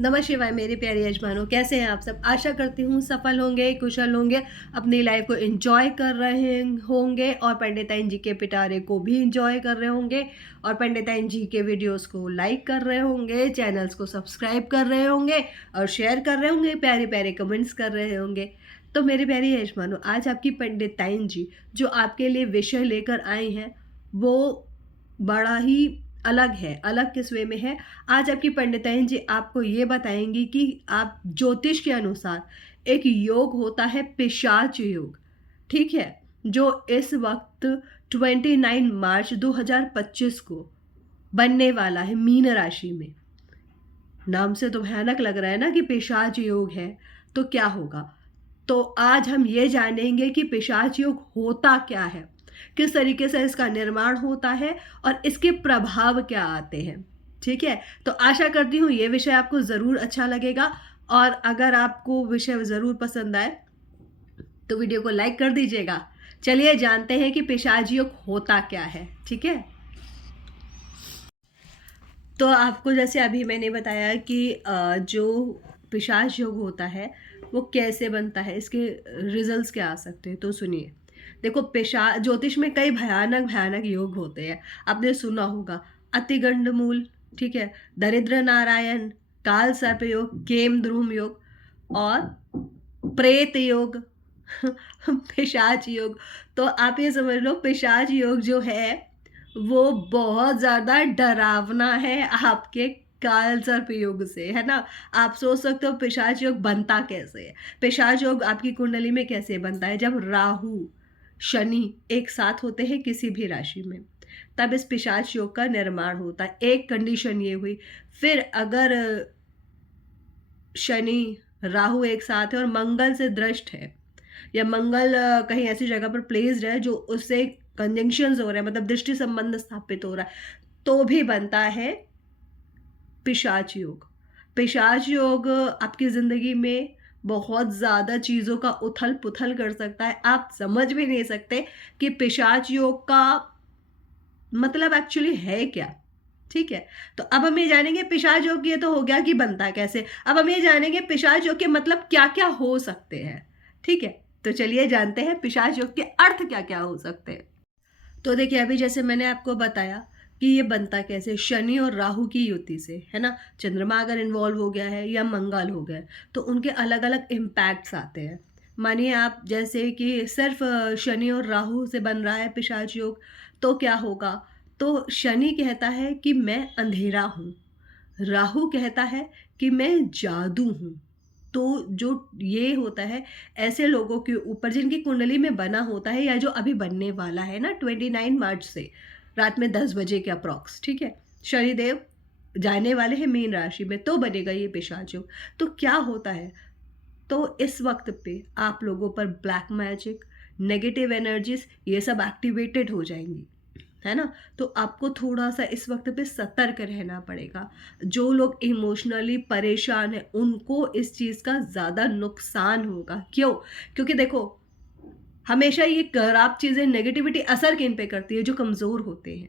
नमः शिवाय मेरे प्यारे यजमानों, कैसे हैं आप सब। आशा करती हूँ सफल होंगे, कुशल होंगे, अपनी लाइफ को एंजॉय कर रहे होंगे और पंडिताइन जी के पिटारे को भी एंजॉय कर रहे होंगे और पंडिताइन जी के वीडियोस को लाइक कर रहे होंगे, चैनल्स को सब्सक्राइब कर रहे होंगे और शेयर कर रहे होंगे, प्यारे प्यारे कमेंट्स कर रहे होंगे। तो मेरे प्यारे यजमानों, आज आपकी पंडिताइन जी जो आपके लिए विषय लेकर आई हैं वो बड़ा ही अलग है। अलग किस वे में है? आज आपकी पंडिताइन जी आपको ये बताएँगी कि आप ज्योतिष के अनुसार एक योग होता है पिशाच योग, ठीक है? जो इस वक़्त 29 मार्च 2025 को बनने वाला है मीन राशि में। नाम से तो भयानक लग रहा है ना कि पिशाच योग है, तो क्या होगा? तो आज हम ये जानेंगे कि पिशाच योग होता क्या है? किस तरीके से इसका निर्माण होता है और इसके प्रभाव क्या आते हैं, ठीक है? तो आशा करती हूँ ये विषय आपको ज़रूर अच्छा लगेगा और अगर आपको विषय ज़रूर पसंद आए, तो वीडियो को लाइक कर दीजिएगा। चलिए जानते हैं कि पिशाच योग होता क्या है, ठीक है? तो आपको जैसे अभी मैंने बताया कि जो पिशाच योग होता है वो कैसे बनता है, इसके रिजल्ट्स क्या आ सकते हैं, तो सुनिए। देखो, पिशा ज्योतिष में कई भयानक भयानक योग होते हैं। आपने सुना होगा अतिगंड मूल, ठीक है, दरिद्र नारायण, काल सर्प योग, केम द्रुम योग और प्रेत योग पिशाच योग। तो आप ये समझ लो पिशाच योग जो है वो बहुत ज़्यादा डरावना है आपके काल सर्प योग से, है ना? आप सोच सकते हो पिशाच योग बनता कैसे है? पिशाच योग आपकी कुंडली में कैसे बनता है? जब राहु, शनि एक साथ होते हैं किसी भी राशि में, तब इस पिशाच योग का निर्माण होता है। एक कंडीशन ये हुई, फिर अगर शनि, राहु एक साथ है और मंगल से दृष्ट है या मंगल कहीं ऐसी जगह पर प्लेस्ड है जो उससे कंजंक्शंस हो रहे हैं, मतलब दृष्टि संबंध स्थापित हो रहा है, तो भी बनता है पिशाच योग। पिशाच योग आपकी ज़िंदगी में बहुत ज़्यादा चीज़ों का उथल-पुथल कर सकता है। आप समझ भी नहीं सकते कि पिशाच योग का मतलब एक्चुअली है क्या? ठीक है? तो अब हम ये जानेंगे पिशाच योग, ये तो हो गया कि बनता कैसे। अब हम ये जानेंगे पिशाच योग के मतलब क्या-क्या हो सकते हैं। ठीक है? तो चलिए जानते हैं पिशाच योग के अर्थ क्या-क्या हो सकते हैं। तो देखिए, अभी जैसे मैंने आपको बताया कि ये बनता कैसे, शनि और राहु की युति से, है ना? चंद्रमा अगर इन्वॉल्व हो गया है या मंगल हो गया है, तो उनके अलग-अलग इम्पैक्ट्स आते हैं। मानिए आप जैसे कि सिर्फ़ शनि और राहु से बन रहा है पिशाच योग, तो क्या होगा? तो शनि कहता है कि मैं अंधेरा हूँ, राहु कहता है कि मैं जादू हूँ। तो जो ये होता है ऐसे लोगों के ऊपर जिनकी कुंडली में बना होता है या जो अभी बनने वाला है ना 29 मार्च से रात में 10 बजे के अप्रॉक्स, ठीक है? शनिदेव जाने वाले हैं मीन राशि में, तो बनेगा ये पिशाच योग। तो क्या होता है? तो इस वक़्त पे आप लोगों पर ब्लैक मैजिक, नेगेटिव एनर्जीज़ ये सब एक्टिवेटेड हो जाएँगी, है ना? तो आपको थोड़ा-सा इस वक़्त पे सतर्क रहना पड़ेगा। जो लोग इमोशनली परेशान हैं, उनको इस चीज़ का ज़्यादा नुकसान होगा। क्यों? क्योंकि देखो, हमेशा ये खराब चीज़ें, नेगेटिविटी असर किन पे करती है? जो कमज़ोर होते हैं,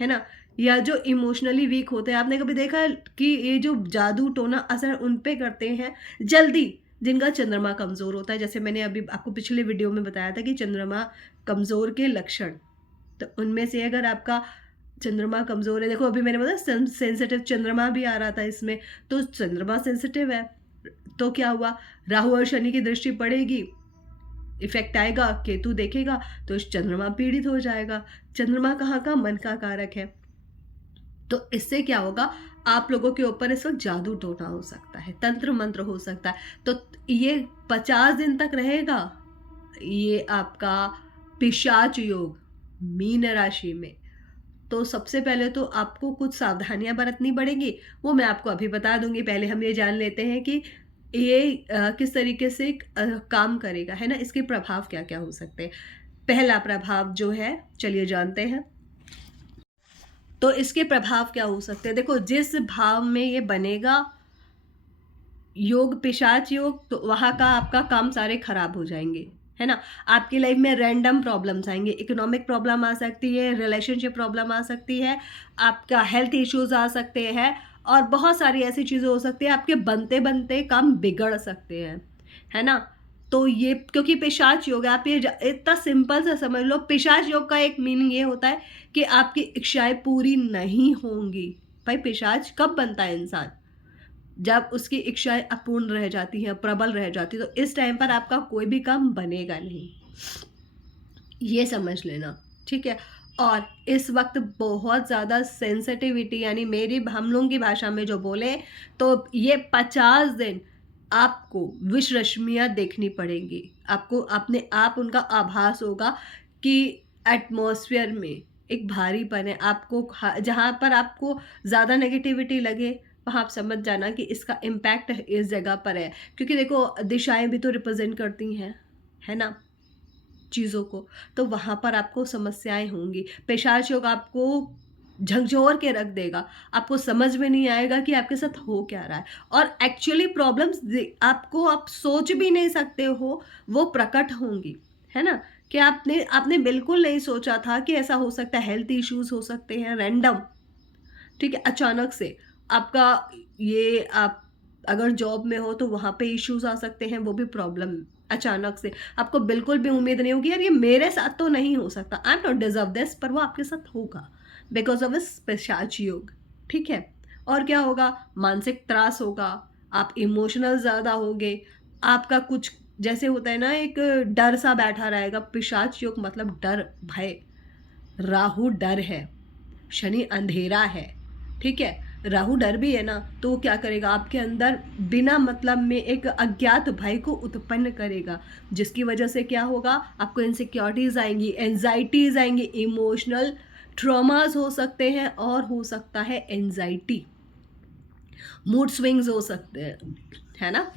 है ना? या जो इमोशनली वीक होते हैं। आपने कभी देखा है कि ये जो जादू-टोना असर उन पे करते हैं जल्दी, जिनका चंद्रमा कमज़ोर होता है। जैसे मैंने अभी आपको पिछले वीडियो में बताया था कि चंद्रमा कमज़ोर के लक्षण। तो उनमें से अगर आपका चंद्रमा कमज़ोर है, देखो अभी मैंने बोला सेंसिटिव चंद्रमा भी आ रहा था इसमें, तो चंद्रमा सेंसिटिव है, तो क्या हुआ? राहु और शनि की दृष्टि पड़ेगी, इफ़ेक्ट आएगा, केतु देखेगा, तो चंद्रमा पीड़ित हो जाएगा। चंद्रमा कहाँ का? मन का कारक है। तो इससे क्या होगा? आप लोगों के ऊपर इस वक़्त जादू टोना हो सकता है, तंत्र मंत्र हो सकता है। तो ये 50 दिन तक रहेगा, ये आपका पिशाच योग मीन राशि में। तो सबसे पहले तो आपको कुछ सावधानियाँ बरतनी पड़ेंगी, वो मैं आपको अभी बता दूँगी। पहले हम ये जान लेते हैं कि ये किस तरीके से काम करेगा, है ना? इसके प्रभाव क्या-क्या हो सकते हैं। पहला प्रभाव जो है, चलिए जानते हैं। तो इसके प्रभाव क्या हो सकते हैं? देखो, जिस भाव में ये बनेगा योग, पिशाच योग, तो वहाँ का आपका काम सारे खराब हो जाएँगे, है ना? आपकी लाइफ में रैंडम प्रॉब्लम्स आएँगे, इकोनॉमिक प्रॉब्लम आ सकती है, रिलेशनशिप प्रॉब्लम आ सकती है, आपका हेल्थ इश्यूज़ आ सकते हैं और बहुत सारी ऐसी चीज़ें हो सकती हैं, आपके बनते-बनते काम बिगड़ सकते हैं, है ना? तो ये क्योंकि पिशाच योग है, आप ये इतना सिंपल सा समझ लो, पिशाच योग का एक मीनिंग ये होता है कि आपकी इच्छाएँ पूरी नहीं होंगी। भाई पिशाच कब बनता है इंसान? जब उसकी इच्छाएँ अपूर्ण रह जाती हैं, प्रबल रह जाती हैं, तो इस टाइम पर आपका कोई भी काम बनेगा नहीं। ये समझ लेना, ठीक है? और इस वक़्त बहुत ज़्यादा सेंसिटिविटी, यानी मेरी हम लोगों की भाषा में जो बोले, तो ये 50 दिन आपको विष रश्मियाँ देखनी पड़ेंगी। आपको अपने आप उनका आभास होगा कि एटमॉस्फेयर में एक भारीपन है। आपको जहाँ पर आपको ज़्यादा नेगेटिविटी लगे, वहाँ आप समझ जाना कि इसका इम्पैक्ट इस जगह पर है। क्योंकि देखो, दिशाएँ भी तो रिप्रेज़ेंट करती हैं, है ना? चीज़ों को, तो वहाँ पर आपको समस्याएँ होंगी। पिशाच योग आपको झकझोर के रख देगा। आपको समझ में नहीं आएगा कि आपके साथ हो क्या रहा है, और एक्चुअली प्रॉब्लम्स आपको आप सोच भी नहीं सकते हो, वो प्रकट होंगी, है ना? कि आपने आपने बिल्कुल नहीं सोचा था कि ऐसा हो सकता है, हेल्थ इश्यूज़ हो सकते हैं रैंडम, ठीक है? अचानक से आपका ये आप अगर जॉब में हो तो वहाँ पे इश्यूज़ आ सकते हैं, वो भी प्रॉब्लम अचानक से। आपको बिल्कुल भी उम्मीद नहीं होगी, यार ये मेरे साथ तो नहीं हो सकता, I am not deserve this, पर वो आपके साथ होगा बिकॉज़ ऑफ इस पिशाच योग, ठीक है? और क्या होगा? मानसिक त्रास होगा, आप इमोशनल ज़्यादा होगे, आपका कुछ जैसे होता है ना, एक डर सा बैठा रहेगा। पिशाच योग मतलब डर, भय। राहु डर है, शनि अंधेरा है, ठीक है? राहु डर भी है ना, तो वो क्या करेगा? आपके अंदर बिना मतलब में एक अज्ञात भय को उत्पन्न करेगा, जिसकी वजह से क्या होगा? आपको इनसिक्योरिटीज़ आएँगी, एंग्ज़ायटीज़ आएँगी, इमोशनल ट्रॉमास हो सकते हैं, और हो सकता है एंग्ज़ायटी, मूड स्विंग्स हो सकते हैं, है ना?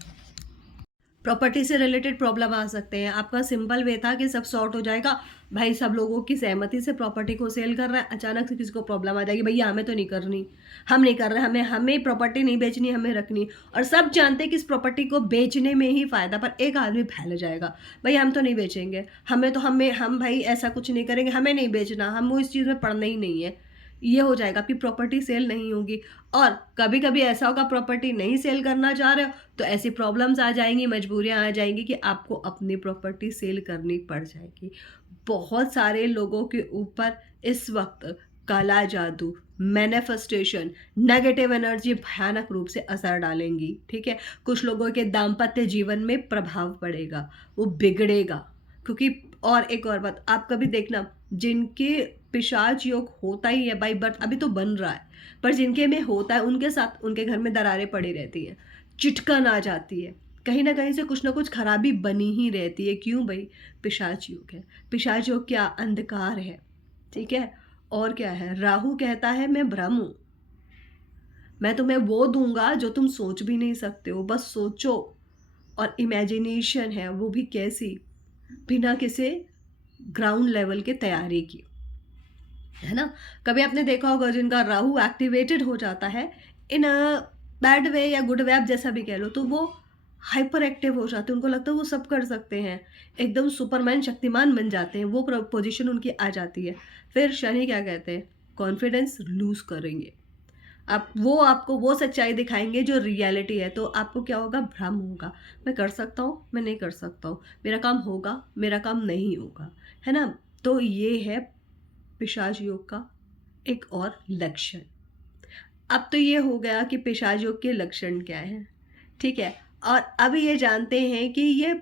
प्रॉपर्टी से रिलेटेड प्रॉब्लम आ सकते हैं। आपका सिंपल वे था कि सब सॉर्ट हो जाएगा, भाई सब लोगों की सहमति से प्रॉपर्टी को सेल कर रहा है, अचानक से किसी को प्रॉब्लम आ जाएगी, भैया हमें तो नहीं करनी, हम नहीं कर रहे, हमें हमें प्रॉपर्टी नहीं बेचनी, हमें रखनी। और सब जानते हैं कि इस प्रॉपर्टी को बेचने में ही फ़ायदा, पर एक आदमी फैल जाएगा, भैया हम तो नहीं बेचेंगे, हमें तो हम भाई ऐसा कुछ नहीं करेंगे, हमें नहीं बेचना, हम वो इस चीज़ में पड़ना ही नहीं है। ये हो जाएगा, आपकी प्रॉपर्टी सेल नहीं होगी। और कभी-कभी ऐसा होगा, प्रॉपर्टी नहीं सेल करना चाह रहे हो, तो ऐसी प्रॉब्लम्स आ जाएँगी, मजबूरियाँ आ जाएँगी कि आपको अपनी प्रॉपर्टी सेल करनी पड़ जाएगी। बहुत सारे लोगों के ऊपर इस वक़्त काला जादू, मैनिफेस्टेशन, नेगेटिव एनर्जी भयानक रूप से असर डालेंगी, ठीक है? कुछ लोगों के दाम्पत्य जीवन में प्रभाव पड़ेगा, वो बिगड़ेगा। क्योंकि और एक और बात, आप कभी देखना, जिनके पिशाच योग होता ही है बाय बर्थ, अभी तो बन रहा है, पर जिनके में होता है, उनके साथ उनके घर में दरारें पड़ी रहती हैं, चिटकन आ जाती है, कहीं न कहीं से कुछ न कुछ खराबी बनी ही रहती है। क्यों भई? पिशाच योग है। पिशाच योग क्या? अंधकार है, ठीक है? और क्या है? राहु कहता है मैं ब्रह्म हूँ, मैं तुम्हें वो दूँगा जो तुम सोच भी नहीं सकते हो, बस सोचो। और इमेजिनेशन है, वो भी कैसी? बिना किसी ग्राउंड लेवल की तैयारी की, है ना? कभी आपने देखा होगा, जिनका राहु एक्टिवेटेड हो जाता है, इन अ बैड वे या गुड वे, आप जैसा भी कह लो, तो वो हाइपर एक्टिव हो जाते हैं, उनको लगता है वो सब कर सकते हैं, एकदम सुपरमैन, शक्तिमान बन जाते हैं, वो पोजीशन उनकी आ जाती है। फिर शनि क्या कहते हैं? कॉन्फिडेंस लूज करेंगे, आप वो आपको वो सच्चाई दिखाएंगे जो रियलिटी है, तो आपको क्या होगा? भ्रम होगा, मैं कर सकता हूँ, मैं नहीं कर सकता हूँ, मेरा काम होगा, मेरा काम नहीं होगा, है ना? तो ये है पिशाच योग का एक और लक्षण। अब तो ये हो गया कि पिशाच योग के लक्षण क्या हैं, ठीक है? और अब ये जानते हैं कि ये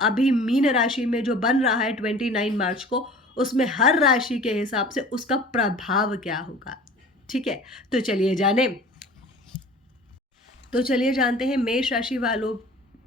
अभी मीन राशि में जो बन रहा है 29 मार्च को, उसमें हर राशि के हिसाब से उसका प्रभाव क्या होगा, ठीक है? तो चलिए जाने। तो चलिए जानते हैं मेष राशि वालों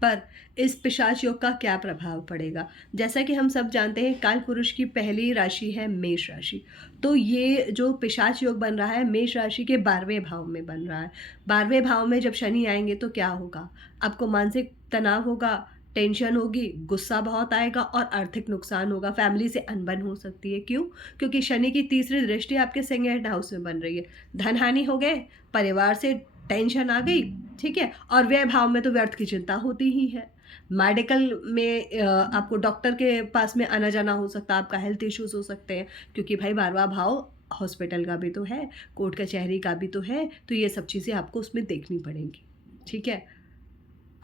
पर इस पिशाच योग का क्या प्रभाव पड़ेगा। जैसा कि हम सब जानते हैं, काल पुरुष की पहली राशि है मेष राशि। तो ये जो पिशाच योग बन रहा है, मेष राशि के 12वें भाव में बन रहा है। 12वें भाव में जब शनि आएंगे तो क्या होगा? आपको मानसिक तनाव होगा, टेंशन होगी, गुस्सा बहुत आएगा, और आर्थिक नुकसान होगा, फैमिली से अनबन हो सकती है। क्यों? क्योंकि शनि की तीसरी दृष्टि आपके सेकंड हाउस में बन रही है। धन हानि हो गए, परिवार से टेंशन आ गई, ठीक है? और व्यय भाव में तो व्यर्थ की चिंता होती ही है। मेडिकल में आपको डॉक्टर के पास में आना जाना हो सकता है, आपका हेल्थ इश्यूज हो सकते हैं, क्योंकि भाई 12वां भाव हॉस्पिटल का भी तो है, कोर्ट कचहरी का भी तो है, तो ये सब चीज़ें आपको उसमें देखनी पड़ेंगी, ठीक है।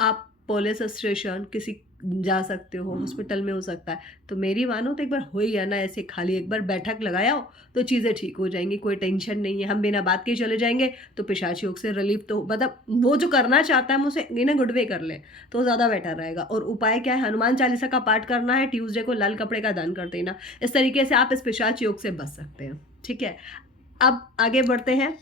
आप पुलिस स्टेशन किसी जा सकते हो, हॉस्पिटल में हो सकता है, तो मेरी मानो तो एक बार हो ही आना ऐसे खाली एक बार बैठक लगाओ तो चीज़ें ठीक हो जाएंगी, कोई टेंशन नहीं है। हम बिना बात के चले जाएंगे तो पिशाच योग से रिलीफ तो मतलब वो जो करना चाहता है हम उसे इन अ गुड वे कर लें तो ज़्यादा बेटर रहेगा। और उपाय क्या है, हनुमान चालीसा का पाठ करना है, ट्यूसडे को लाल कपड़े का दान कर देना। इस तरीके से आप इस पिशाच योग से बच सकते हैं, ठीक है। अब आगे बढ़ते हैं।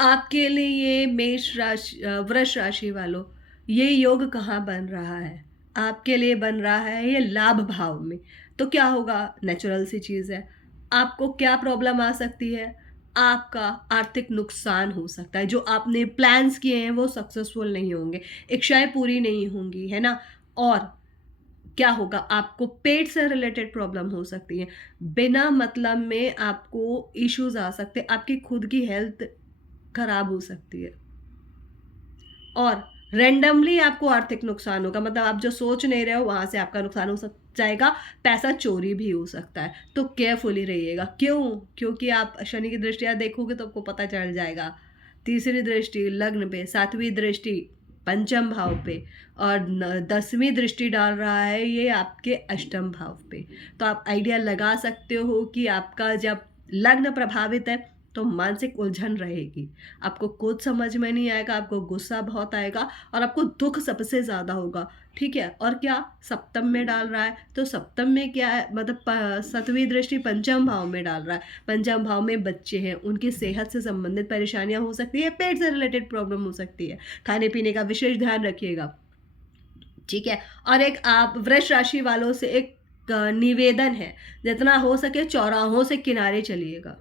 आपके लिए ये मेष राशि वृष राशि वालों, ये योग कहाँ बन रहा है? आपके लिए बन रहा है ये लाभ भाव में। तो क्या होगा, नेचुरल सी चीज़ है। आपको क्या प्रॉब्लम आ सकती है? आपका आर्थिक नुकसान हो सकता है। जो आपने प्लान्स किए हैं वो सक्सेसफुल नहीं होंगे, इच्छाएँ पूरी नहीं होंगी, है ना? और क्या होगा, आपको पेट से रिलेटेड प्रॉब्लम हो सकती है। बिना मतलब में आपको इश्यूज़ आ सकते हैं, आपकी खुद की हेल्थ खराब हो सकती है। और रैंडमली आपको आर्थिक नुकसान होगा, मतलब आप जो सोच नहीं रहे हो वहाँ से आपका नुकसान हो सक जाएगा, पैसा चोरी भी हो सकता है। तो केयरफुली रहिएगा। क्यों? क्योंकि आप शनि की दृष्टियाँ देखोगे तो आपको पता चल जाएगा। तीसरी दृष्टि लग्न पे, सातवीं दृष्टि पंचम भाव पे और 10वीं दृष्टि डाल रहा है ये आपके अष्टम भाव पे। तो आप आइडिया लगा सकते हो कि आपका जब लग्न प्रभावित है तो मानसिक उलझन रहेगी। आपको कुछ समझ में नहीं आएगा, आपको गुस्सा बहुत आएगा और आपको दुःख सबसे ज़्यादा होगा, ठीक है? और क्या सप्तम में डाल रहा है, तो सप्तम में क्या है मतलब 7वीं दृष्टि पंचम भाव में डाल रहा है। पंचम भाव में बच्चे हैं, उनकी सेहत से संबंधित परेशानियाँ हो सकती है, पेट से रिलेटेड प्रॉब्लम हो सकती है। खाने-पीने का विशेष ध्यान रखिएगा, ठीक है? और एक आप वृष राशि वालों से एक निवेदन है, जितना हो सके चौराहों से किनारे चलिएगा।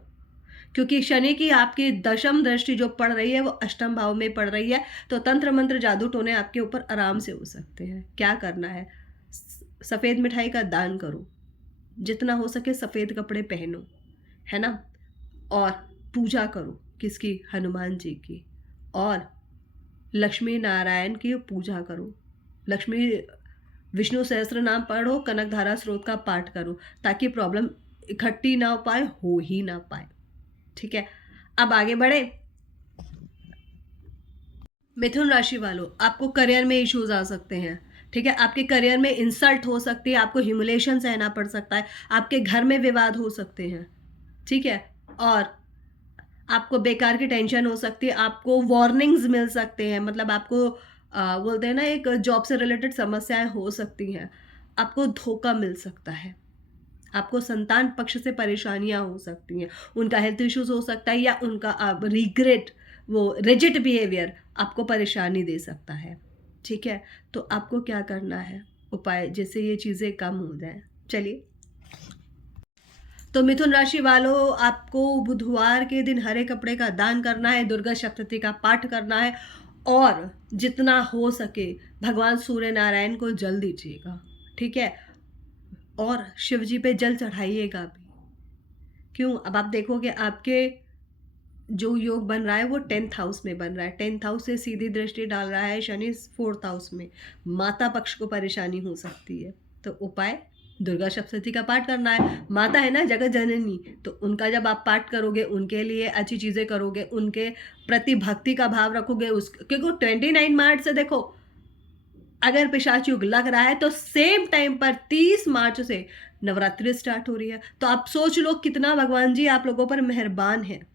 क्योंकि शनि की आपकी दशम दृष्टि जो पड़ रही है वो अष्टम भाव में पड़ रही है, तो तंत्र मंत्र जादू टोने आपके ऊपर आराम से हो सकते हैं। क्या करना है, सफ़ेद मिठाई का दान करो, जितना हो सके सफ़ेद कपड़े पहनो, है ना? और पूजा करो किसकी, हनुमान जी की। और लक्ष्मी नारायण की पूजा करो, लक्ष्मी विष्णु सहस्त्र नाम पढ़ो, कनकधारा स्रोत का पाठ करो, ताकि प्रॉब्लम इकट्ठी ना हो पाए, हो ही ना पाए, ठीक है। अब आगे बढ़े। मिथुन राशि वालों, आपको करियर में इश्यूज आ सकते हैं, ठीक है। आपके करियर में इंसल्ट हो सकती है, आपको ह्यूमिलेशन सहना पड़ सकता है, आपके घर में विवाद हो सकते हैं, ठीक है। और आपको बेकार की टेंशन हो सकती है, आपको वार्निंग्स मिल सकते हैं, मतलब आपको बोलते हैं ना एक जॉब से रिलेटेड समस्याएं हो सकती हैं, आपको धोखा मिल सकता है, आपको संतान पक्ष से परेशानियाँ हो सकती हैं, उनका हेल्थ इश्यूज़ हो सकता है या उनका रिग्रेट वो रिजिड बिहेवियर आपको परेशानी दे सकता है, ठीक है? तो आपको क्या करना है उपाय जिससे ये चीज़ें कम हो जाएँ? चलिए। तो मिथुन राशि वालों, आपको बुधवार के दिन हरे कपड़े का दान करना है, दुर्गा सप्तशती का पाठ करना है और जितना हो सके भगवान सूर्य नारायण को जल दीजिएगा, ठीक है? और शिव जी पे जल चढ़ाइएगा भी। क्यों? अब आप देखोगे आपके जो योग बन रहा है वो 10th हाउस में बन रहा है। 10th हाउस से सीधी दृष्टि डाल रहा है शनि 4th हाउस में। माता पक्ष को परेशानी हो सकती है। तो उपाय दुर्गा सप्तशती का पाठ करना है। माता है ना जगत जननी, तो उनका जब आप पाठ करोगे, उनके लिए अच्छी चीज़ें करोगे, उनके प्रति भक्ति का भाव रखोगे उस क्योंकि 29 मार्च से देखो अगर पिशाच युग लग रहा है तो सेम टाइम पर 30 मार्च से नवरात्रि स्टार्ट हो रही है। तो आप सोच लो कितना भगवान जी आप लोगों पर मेहरबान हैं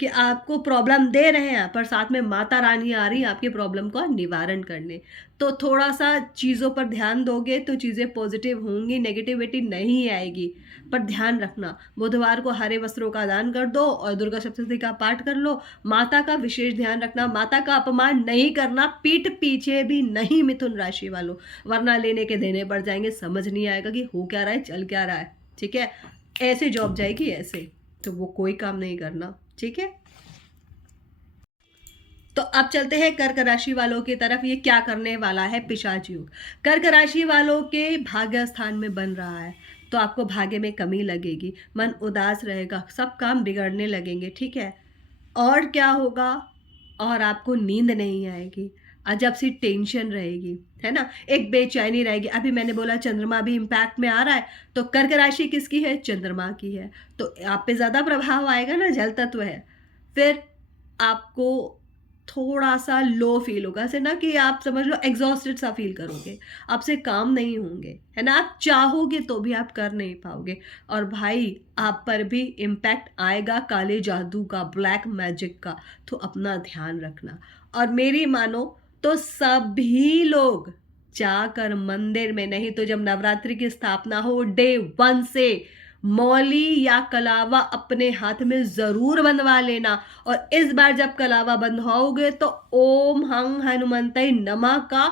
कि आपको प्रॉब्लम दे रहे हैं पर साथ में माता रानी आ रही है आपकी प्रॉब्लम का निवारण करने। तो थोड़ा सा चीज़ों पर ध्यान दोगे तो चीज़ें पॉजिटिव होंगी, नेगेटिविटी नहीं आएगी। पर ध्यान रखना, बुधवार को हरे वस्त्रों का दान कर दो और दुर्गा सप्तशती का पाठ कर लो। माता का विशेष ध्यान रखना, माता का अपमान नहीं करना, पीठ पीछे भी नहीं मिथुन राशि वालों, वरना लेने के देने पड़ जाएंगे, समझ नहीं आएगा कि हो क्या रहा है, चल क्या रहा है, ठीक है। ऐसे जॉब जाएगी ऐसे, तो वो कोई काम नहीं करना, ठीक है। तो अब चलते हैं कर्क राशि वालों की तरफ। ये क्या करने वाला है पिशाच योग। कर्क राशि वालों के भाग्य स्थान में बन रहा है, तो आपको भाग्य में कमी लगेगी, मन उदास रहेगा, सब काम बिगड़ने लगेंगे, ठीक है। और क्या होगा, और आपको नींद नहीं आएगी, अजब सी टेंशन रहेगी, है ना? एक बेचैनी रहेगी। अभी मैंने बोला चंद्रमा भी इम्पैक्ट में आ रहा है, तो कर्क राशि किसकी है? चंद्रमा की है। तो आप पे ज़्यादा प्रभाव आएगा ना, जल तत्व है। फिर आपको थोड़ा-सा लो फ़ील होगा, ऐसे ना कि आप समझ लो एग्ज़ॉस्टेड सा फ़ील करोगे, आपसे काम नहीं होंगे, है ना? आप चाहोगे तो भी आप कर नहीं पाओगे और भाई आप पर भी इम्पैक्ट आएगा काले जादू का, ब्लैक मैजिक का, तो अपना ध्यान रखना। और मेरी मानो तो सभी लोग जाकर मंदिर में, नहीं तो जब नवरात्रि की स्थापना हो डे 1 से मौली या कलावा अपने हाथ में ज़रूर बंधवा लेना। और इस बार जब कलावा बंधवाओगे तो ओम हं हनुमंतय नमः का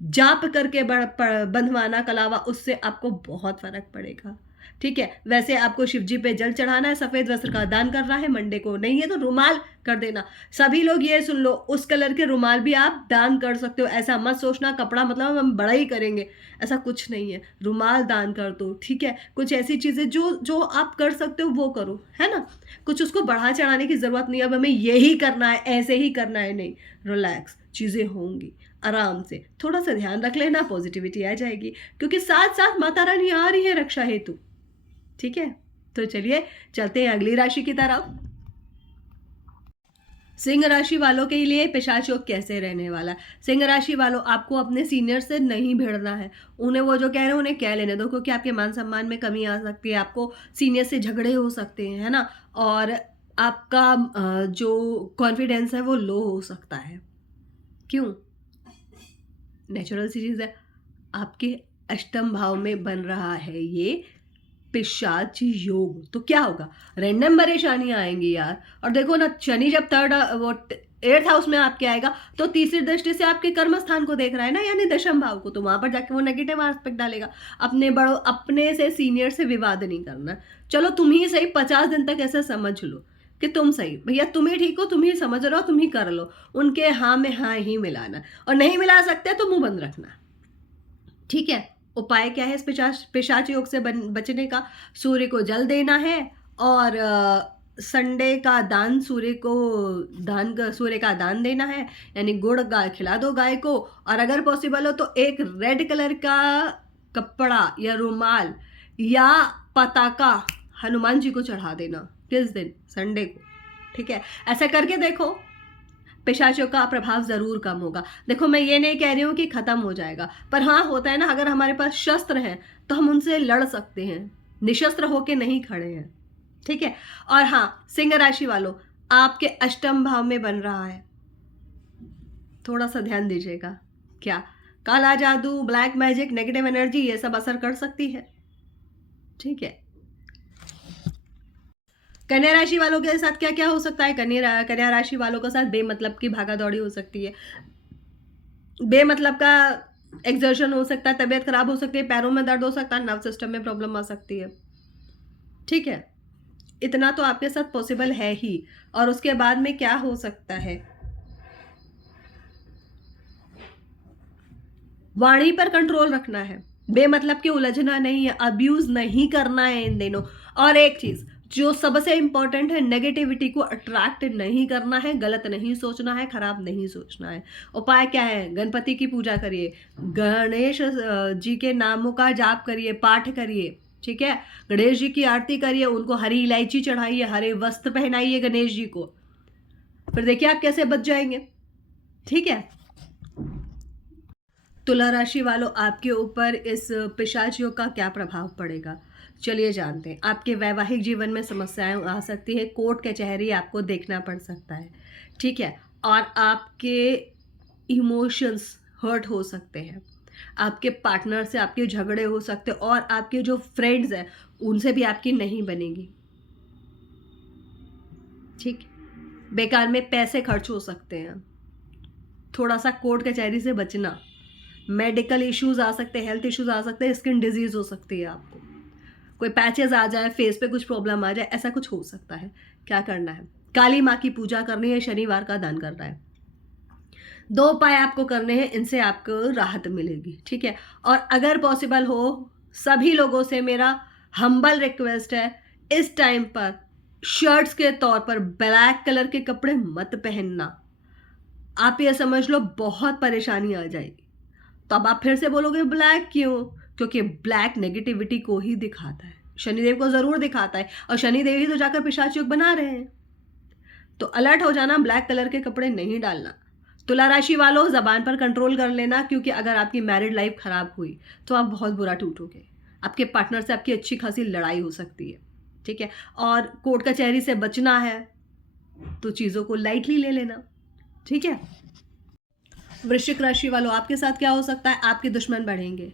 जाप करके बंधवाना कलावा, उससे आपको बहुत फ़र्क पड़ेगा। ठीक है? वैसे आपको शिव जी पे जल चढ़ाना है, सफ़ेद वस्त्र का दान करना है, मंडे को नहीं है तो रुमाल कर देना। सभी लोग ये सुन लो, उस कलर के रुमाल भी आप दान कर सकते हो। ऐसा मत सोचना कपड़ा मतलब हम बड़ा ही करेंगे, ऐसा कुछ नहीं है। रुमाल दान कर दो, ठीक है? कुछ ऐसी चीज़ें जो जो आप कर सकते हो वो करो, है ना? कुछ उसको बढ़ा-चढ़ाने की ज़रूरत नहीं है, अब हमें यही करना है, ऐसे ही करना है, नहीं। रिलैक्स, चीज़ें होंगी, आराम से। थोड़ा-सा ध्यान रख लेना, पॉज़िटिविटी आ जाएगी क्योंकि साथ-साथ माता रानी आ रही है रक्षा हेतु। ठीक है? तो चलिए चलते हैं अगली राशि की तरफ। सिंह राशि वालों के लिए पिशाच योग कैसे रहने वाला है? सिंह राशि वालों, आपको अपने सीनियर से नहीं भिड़ना है। उन्हें वो जो कह रहे हैं उन्हें कह लेने दो क्योंकि आपके मान सम्मान में कमी आ सकती है। आपको सीनियर से झगड़े हो सकते हैं, है ना? और आपका जो कॉन्फिडेंस है वो लो हो सकता है। क्यों? नेचुरल सी चीज़ है। आपके अष्टम भाव में बन रहा है ये पिशाच योग, तो क्या होगा? रैंडम परेशानियां आएंगी यार। और देखो ना, शनि जब थर्ड वो 8th हाउस में आपके आएगा तो तीसरी दृष्टि से आपके कर्म स्थान को देख रहा है ना, यानी दशम भाव को, तो वहां पर जाके वो नेगेटिव एस्पेक्ट डालेगा। अपने बड़ों, अपने से सीनियर से विवाद नहीं करना। चलो तुम ही सही 50 दिन तक ऐसे समझ लो कि तुम सही भैया, तुम ही ठीक हो, तुम ही समझ रहे हो, तुम ही कर लो। उनके हाँ में हाँ ही मिलाना, और नहीं मिला सकते तो मुंह बंद रखना। ठीक है? उपाय क्या है इस पिशाच योग से बचने का? सूर्य को जल देना है और संडे का दान सूर्य का दान देना है, यानी गुड़ गाय खिला दो गाय को। और अगर पॉसिबल हो तो एक रेड कलर का कपड़ा या रुमाल या पताका हनुमान जी को चढ़ा देना। किस दिन? संडे को। ठीक है? ऐसा करके देखो, पिशाचों का प्रभाव ज़रूर कम होगा। देखो मैं ये नहीं कह रही हूँ कि ख़त्म हो जाएगा, पर हाँ होता है ना, अगर हमारे पास शस्त्र हैं तो हम उनसे लड़ सकते हैं, निशस्त्र होके नहीं खड़े हैं। ठीक है? और हाँ, सिंह राशि वालों, आपके अष्टम भाव में बन रहा है, थोड़ा सा ध्यान दीजिएगा। क्या? काला जादू, ब्लैक मैजिक, नेगेटिव एनर्जी, ये सब असर कर सकती है। ठीक है? कन्या राशि वालों के साथ क्या क्या हो सकता है? कन्या राशि वालों के साथ बेमतलब की भागा दौड़ी हो सकती है, बेमतलब का एक्सर्शन हो सकता है, तबीयत खराब हो सकती है, पैरों में दर्द हो सकता है, नर्व सिस्टम में प्रॉब्लम आ सकती है। ठीक है? इतना तो आपके साथ पॉसिबल है ही। और उसके बाद में क्या हो सकता है? वाणी पर कंट्रोल रखना है, बेमतलब की उलझना नहीं है, अब्यूज नहीं करना है इन दिनों। और एक चीज जो सबसे इंपॉर्टेंट है, नेगेटिविटी को अट्रैक्ट नहीं करना है, गलत नहीं सोचना है, खराब नहीं सोचना है। उपाय क्या है? गणपति की पूजा करिए, गणेश जी के नामों का जाप करिए, पाठ करिए। ठीक है? गणेश जी की आरती करिए, उनको हरी इलायची चढ़ाइए, हरे वस्त्र पहनाइए गणेश जी को, फिर देखिए आप कैसे बच जाएंगे। ठीक है? तुला राशि वालों, आपके ऊपर इस पिशाच योग का क्या प्रभाव पड़ेगा? चलिए जानते हैं। आपके वैवाहिक जीवन में समस्याएं आ सकती है, कोर्ट कचहरी आपको देखना पड़ सकता है। ठीक है? और आपके इमोशंस हर्ट हो सकते हैं, आपके पार्टनर से आपके झगड़े हो सकते हैं, और आपके जो फ्रेंड्स हैं उनसे भी आपकी नहीं बनेगी। ठीक? बेकार में पैसे खर्च हो सकते हैं। थोड़ा सा कोर्ट कचहरी से बचना। मेडिकल इश्यूज आ सकते हैं, हेल्थ इश्यूज आ सकते हैं, स्किन डिजीज हो सकती है आपको, कोई पैचेस आ जाए, फेस पे कुछ प्रॉब्लम आ जाए, ऐसा कुछ हो सकता है। क्या करना है? काली माँ की पूजा करनी है, शनिवार का दान करना है। 2 उपाय आपको करने हैं, इनसे आपको राहत मिलेगी। ठीक है? और अगर पॉसिबल हो, सभी लोगों से मेरा हम्बल रिक्वेस्ट है, इस टाइम पर शर्ट्स के तौर पर ब्लैक कलर के कपड़े मत पहनना। आप ये समझ लो बहुत परेशानी आ जाएगी। तो अब आप फिर से बोलोगे ब्लैक क्यों? क्योंकि ब्लैक नेगेटिविटी को ही दिखाता है, शनिदेव को ज़रूर दिखाता है, और शनिदेव ही तो जाकर पिशाच योग बना रहे हैं। तो अलर्ट हो जाना, ब्लैक कलर के कपड़े नहीं डालना। तुला राशि वालों, ज़बान पर कंट्रोल कर लेना, क्योंकि अगर आपकी मैरिड लाइफ खराब हुई तो आप बहुत बुरा टूटोगे। आपके पार्टनर से आपकी अच्छी खासी लड़ाई हो सकती है, ठीक है? और कोर्ट कचहरी से बचना है तो चीज़ों को लाइटली ले लेना, ठीक है? वृश्चिक राशि वालों, आपके साथ क्या हो सकता है? आपके दुश्मन बढ़ेंगे,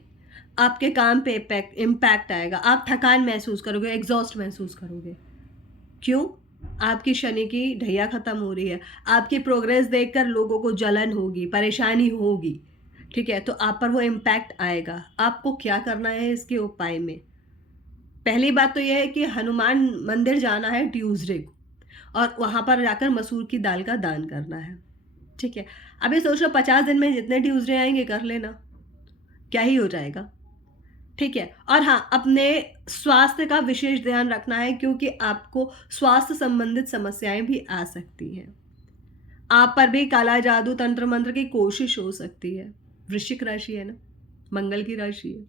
आपके काम पे इम्पैक्ट आएगा, आप थकान महसूस करोगे, एग्जॉस्ट महसूस करोगे। क्यों? आपकी शनि की ढैया खत्म हो रही है, आपकी प्रोग्रेस देखकर लोगों को जलन होगी, परेशानी होगी, ठीक है? तो आप पर वो इम्पैक्ट आएगा। आपको क्या करना है इसके उपाय में? पहली बात तो ये है कि हनुमान मंदिर जाना है ट्यूसडे को, और वहाँ पर जाकर मसूर की दाल का दान करना है, ठीक है? अब ये सोच लो 50 दिन में जितने ट्यूसडे आएंगे कर लेना, क्या ही हो जाएगा, ठीक है? और हाँ, अपने स्वास्थ्य का विशेष ध्यान रखना है, क्योंकि आपको स्वास्थ्य संबंधित समस्याएं भी आ सकती हैं। आप पर भी काला जादू तंत्र मंत्र की कोशिश हो सकती है। वृश्चिक राशि है ना, मंगल की राशि है,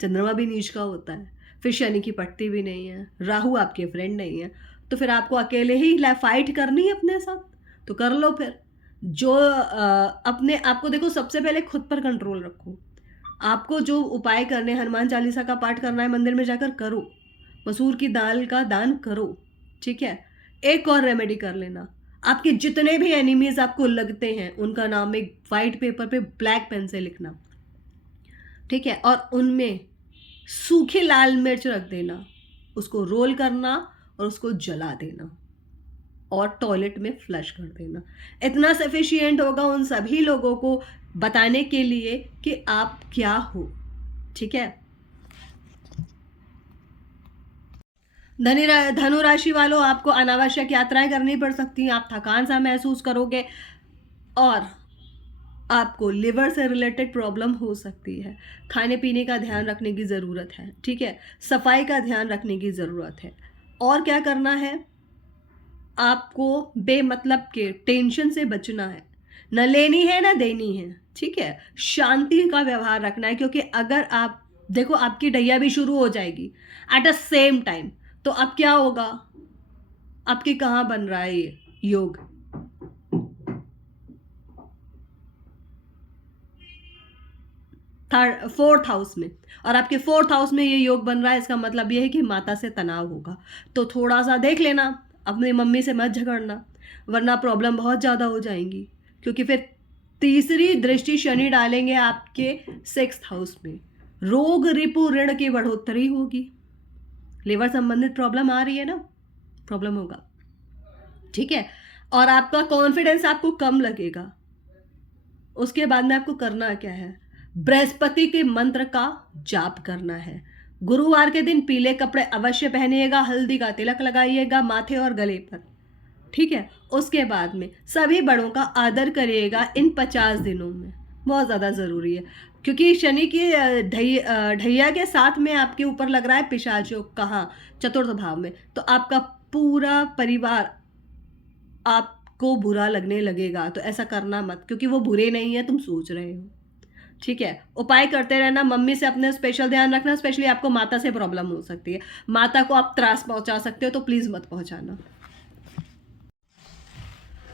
चंद्रमा भी नीच का होता है, फिर शनि की पट्टी भी नहीं है, राहु आपके फ्रेंड नहीं है, तो फिर आपको अकेले ही फाइट करनी है अपने साथ, तो कर लो फिर। जो अपने आप को देखो, सबसे पहले खुद पर कंट्रोल रखो। आपको जो उपाय करने, हनुमान चालीसा का पाठ करना है, मंदिर में जाकर करो, मसूर की दाल का दान करो, ठीक है? एक और रेमेडी कर लेना, आपके जितने भी एनिमीज आपको लगते हैं उनका नाम एक वाइट पेपर पे ब्लैक पेन से लिखना, ठीक है? और उनमें सूखी लाल मिर्च रख देना, उसको रोल करना और उसको जला देना और टॉयलेट में फ्लश कर देना। इतना सफिशिएंट होगा उन सभी लोगों को बताने के लिए कि आप क्या हो, ठीक है? धनु राशि वालों, आपको अनावश्यक यात्राएं करनी पड़ सकती हैं, आप थकान सा महसूस करोगे, और आपको लिवर से रिलेटेड प्रॉब्लम हो सकती है। खाने पीने का ध्यान रखने की ज़रूरत है, ठीक है? सफाई का ध्यान रखने की ज़रूरत है। और क्या करना है? आपको बेमतलब के टेंशन से बचना है, न लेनी है न देनी है, ठीक है? शांति का व्यवहार रखना है, क्योंकि अगर आप देखो, आपकी ढैया भी शुरू हो जाएगी एट अ सेम टाइम, तो अब क्या होगा? आपके कहाँ बन रहा है ये योग? थर्ड फोर्थ हाउस में, और आपके फोर्थ हाउस में ये योग बन रहा है, इसका मतलब ये है कि माता से तनाव होगा। तो थोड़ा सा देख लेना, अपनी मम्मी से मत झगड़ना, वरना प्रॉब्लम बहुत ज़्यादा हो जाएंगी, क्योंकि फिर तीसरी दृष्टि शनि डालेंगे आपके सिक्स्थ हाउस में, रोग रिपु ऋण की बढ़ोतरी होगी, लिवर संबंधित प्रॉब्लम आ रही है ना, प्रॉब्लम होगा, ठीक है? और आपका कॉन्फिडेंस आपको कम लगेगा। उसके बाद में आपको करना क्या है? बृहस्पति के मंत्र का जाप करना है। गुरुवार के दिन पीले कपड़े अवश्य पहनिएगा, हल्दी का तिलक लगाइएगा माथे और गले पर, ठीक है? उसके बाद में सभी बड़ों का आदर करिएगा इन 50 दिनों में, बहुत ज़्यादा ज़रूरी है, क्योंकि शनि की ढैया के साथ में आपके ऊपर लग रहा है पिशाच योग, कहाँ? चतुर्थ भाव में। तो आपका पूरा परिवार आपको बुरा लगने लगेगा, तो ऐसा करना मत, क्योंकि वो बुरे नहीं है, तुम सोच रहे हो, ठीक है? उपाय करते रहना, मम्मी से अपने स्पेशल ध्यान रखना, स्पेशली आपको माता से प्रॉब्लम हो सकती है, माता को आप त्रास पहुंचा सकते हो, तो प्लीज मत पहुंचाना।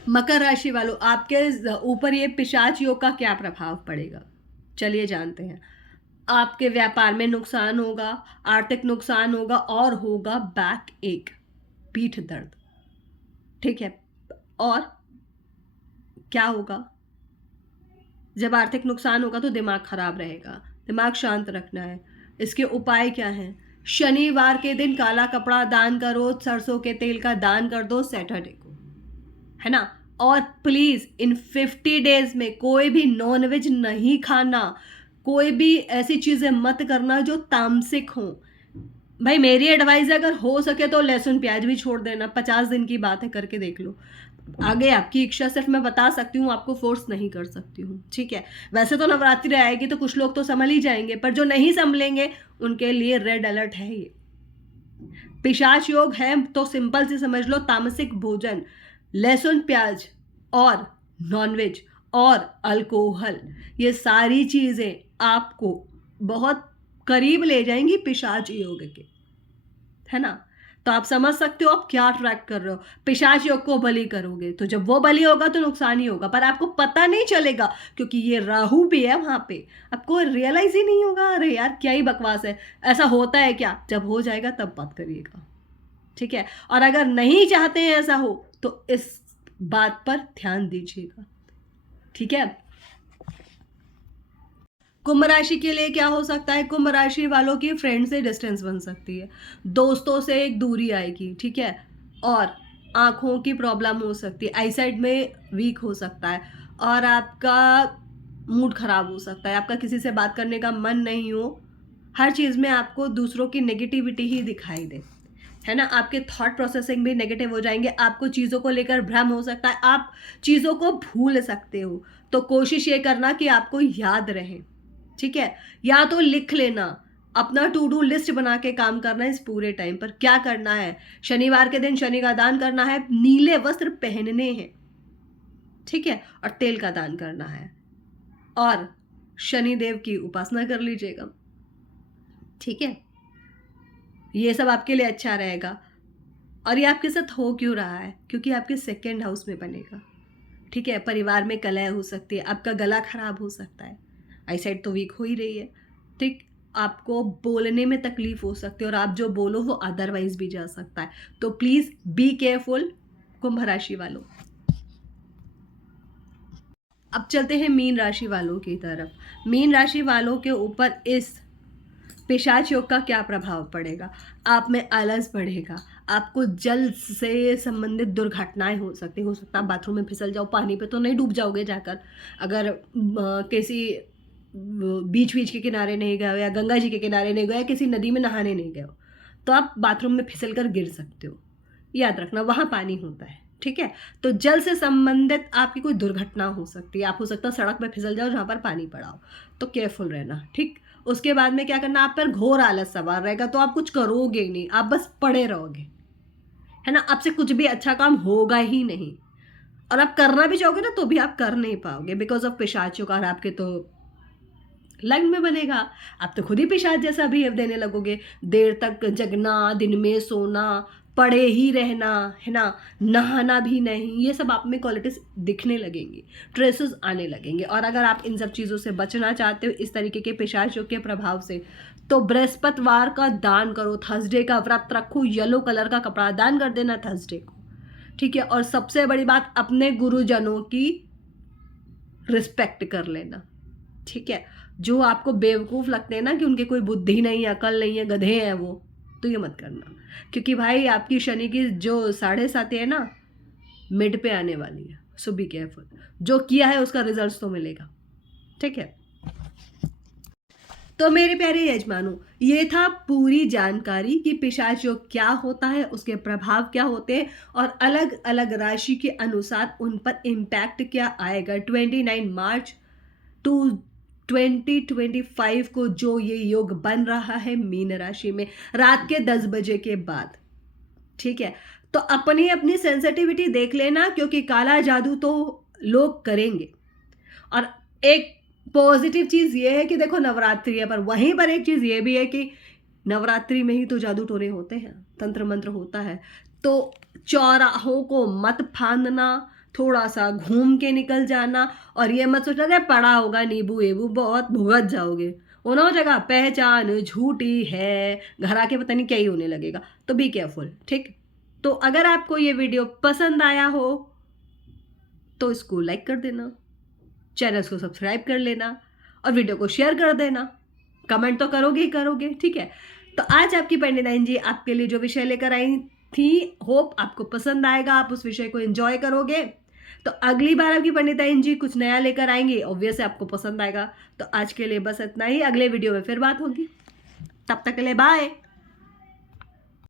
मकर राशि वालों, आपके ऊपर ये पिशाच योग का क्या प्रभाव पड़ेगा, चलिए जानते हैं। आपके व्यापार में नुकसान होगा, आर्थिक नुकसान होगा, और होगा बैक एक, पीठ दर्द, ठीक है? और क्या होगा? जब आर्थिक नुकसान होगा तो दिमाग खराब रहेगा, दिमाग शांत रखना है। इसके उपाय क्या हैं? शनिवार के दिन काला कपड़ा दान करो, सरसों के तेल का दान कर दो सैटरडे को, है ना? और प्लीज इन 50 डेज में कोई भी नॉनवेज नहीं खाना, कोई भी ऐसी चीजें मत करना जो तामसिक हो। भाई मेरी एडवाइस है, अगर हो सके तो लहसुन प्याज भी छोड़ देना, 50 दिन की बात है, करके देख लो। आगे आपकी इच्छा, सिर्फ मैं बता सकती हूँ, आपको फोर्स नहीं कर सकती हूँ, ठीक है? वैसे तो नवरात्रि आएगी तो कुछ लोग तो संभल ही जाएंगे, पर जो नहीं संभलेंगे उनके लिए रेड अलर्ट है ये। पिशाच योग है तो सिंपल से समझ लो, तामसिक भोजन, लहसुन प्याज और नॉनवेज और अल्कोहल, ये सारी चीज़ें आपको बहुत करीब ले जाएंगी पिशाच योग के, है ना। तो आप समझ सकते हो आप क्या ट्रैक कर रहे हो। पिशाच योग को बलि करोगे तो जब वो बलि होगा तो नुकसान ही होगा, पर आपको पता नहीं चलेगा क्योंकि ये राहु भी है वहां पे, आपको रियलाइज ही नहीं होगा। अरे यार क्या ही बकवास है, ऐसा होता है क्या? जब हो जाएगा तब बात करिएगा, ठीक है। और अगर नहीं चाहते हैं ऐसा हो तो इस बात पर ध्यान दीजिएगा, ठीक है। कुंभ राशि के लिए क्या हो सकता है? कुंभ राशि वालों की फ्रेंड से डिस्टेंस बन सकती है, दोस्तों से एक दूरी आएगी, ठीक है। और आंखों की प्रॉब्लम हो सकती है, आईसाइट में वीक हो सकता है, और आपका मूड खराब हो सकता है, आपका किसी से बात करने का मन नहीं हो, हर चीज़ में आपको दूसरों की नेगेटिविटी ही दिखाई दे, है ना। आपके थॉट प्रोसेसिंग भी नेगेटिव हो जाएंगे, आपको चीज़ों को लेकर भ्रम हो सकता है, आप चीज़ों को भूल सकते हो। तो कोशिश ये करना कि आपको याद रहे, ठीक है। या तो लिख लेना, अपना टू डू लिस्ट बना के काम करना है इस पूरे टाइम पर। क्या करना है? शनिवार के दिन शनि का दान करना है, नीले वस्त्र पहनने हैं, ठीक है, और तेल का दान करना है, और शनि देव की उपासना कर लीजिएगा, ठीक है। ये सब आपके लिए अच्छा रहेगा। और ये आपके साथ हो क्यों रहा है? क्योंकि आपके सेकेंड हाउस में बनेगा, ठीक है। परिवार में कलह हो सकती है, आपका गला खराब हो सकता है, आईसाइट तो वीक हो ही रही है, ठीक। आपको बोलने में तकलीफ हो सकती है, और आप जो बोलो वो अदरवाइज भी जा सकता है। तो प्लीज बी केयरफुल कुंभ राशि वालों। अब चलते हैं मीन राशि वालों की तरफ। मीन राशि वालों के ऊपर इस पिशाच योग का क्या प्रभाव पड़ेगा? आप में आलस बढ़ेगा, आपको जल से संबंधित दुर्घटनाएं हो सकती, हो सकता है बाथरूम में फिसल जाओ, पानी पे तो नहीं डूब जाओगे जाकर, अगर किसी बीच बीच के किनारे नहीं गए हो, या गंगा जी के किनारे नहीं गए, या किसी नदी में नहाने नहीं गए हो, तो आप बाथरूम में फिसल कर गिर सकते हो। याद रखना वहाँ पानी होता है, ठीक है। तो जल से संबंधित आपकी कोई दुर्घटना हो सकती है, आप हो सकता है सड़क पर फिसल जाओ जहाँ पर पानी पड़ा हो, तो केयरफुल रहना, ठीक। उसके बाद में क्या करना, आप पर घोर आलस सवार रहेगा, तो आप कुछ करोगे ही नहीं, आप बस पड़े रहोगे, है ना। आपसे कुछ भी अच्छा काम होगा ही नहीं, और आप करना भी चाहोगे ना तो भी आप कर नहीं पाओगे, बिकॉज ऑफ पिशाचियों का। आपके तो लग्न में बनेगा, आप तो खुद ही पिशाच जैसा बिहेव देने लगोगे, देर तक जगना, दिन में सोना, पड़े ही रहना, है ना, नहाना भी नहीं, ये सब आप में क्वालिटीज दिखने लगेंगी, ट्रेसेस आने लगेंगे। और अगर आप इन सब चीज़ों से बचना चाहते हो, इस तरीके के पिशाचों के प्रभाव से, तो बृहस्पतिवार का दान करो, थर्सडे का व्रत रखो, येलो कलर का कपड़ा दान कर देना थर्सडे को, ठीक है। और सबसे बड़ी बात, अपने गुरुजनों की रिस्पेक्ट कर लेना, ठीक है। जो आपको बेवकूफ़ लगते हैं ना कि उनके कोई बुद्धि नहीं है, अकल नहीं है, गधे हैं वो, तो ये मत करना, क्योंकि भाई आपकी शनि की जो 7.5 है ना, मिड पे आने वाली है। सो बी केयरफुल, जो किया है उसका रिजल्ट तो मिलेगा, ठीक है। तो मेरे प्यारे यजमानों, ये था पूरी जानकारी कि पिशाच योग क्या होता है, उसके प्रभाव क्या होते हैं, और अलग अलग राशि के अनुसार उन पर इम्पैक्ट क्या आएगा 29 मार्च टू 2025 को जो ये योग बन रहा है मीन राशि में, रात के 10 बजे के बाद, ठीक है। तो अपनी अपनी सेंसिटिविटी देख लेना, क्योंकि काला जादू तो लोग करेंगे। और एक पॉजिटिव चीज़ ये है कि देखो नवरात्रि है, पर वहीं पर एक चीज़ ये भी है कि नवरात्रि में ही तो जादू टोने होते हैं, तंत्र मंत्र होता है। तो चौराहों को मत फांदना, थोड़ा सा घूम के निकल जाना, और ये मत सोचना कि पड़ा होगा नींबू एबू, बहुत भुगत जाओगे, उन्होंने जगह पहचान झूठी है, घर आके पता नहीं क्या ही होने लगेगा। तो बी केयरफुल, ठीक। तो अगर आपको ये वीडियो पसंद आया हो तो इसको लाइक कर देना, चैनल को सब्सक्राइब कर लेना, और वीडियो को शेयर कर देना, कमेंट तो करोगे ही करोगे, ठीक है। तो आज आपकी पंडिताइन जी आपके लिए जो विषय लेकर आई थी, होप आपको पसंद आएगा, आप उस विषय को एंजॉय करोगे। तो अगली बार आपकी पंडिताइन जी कुछ नया लेकर आएंगी, ऑब्वियस आपको पसंद आएगा। तो आज के लिए बस इतना ही, अगले वीडियो में फिर बात होगी, तब तक के लिए बाय।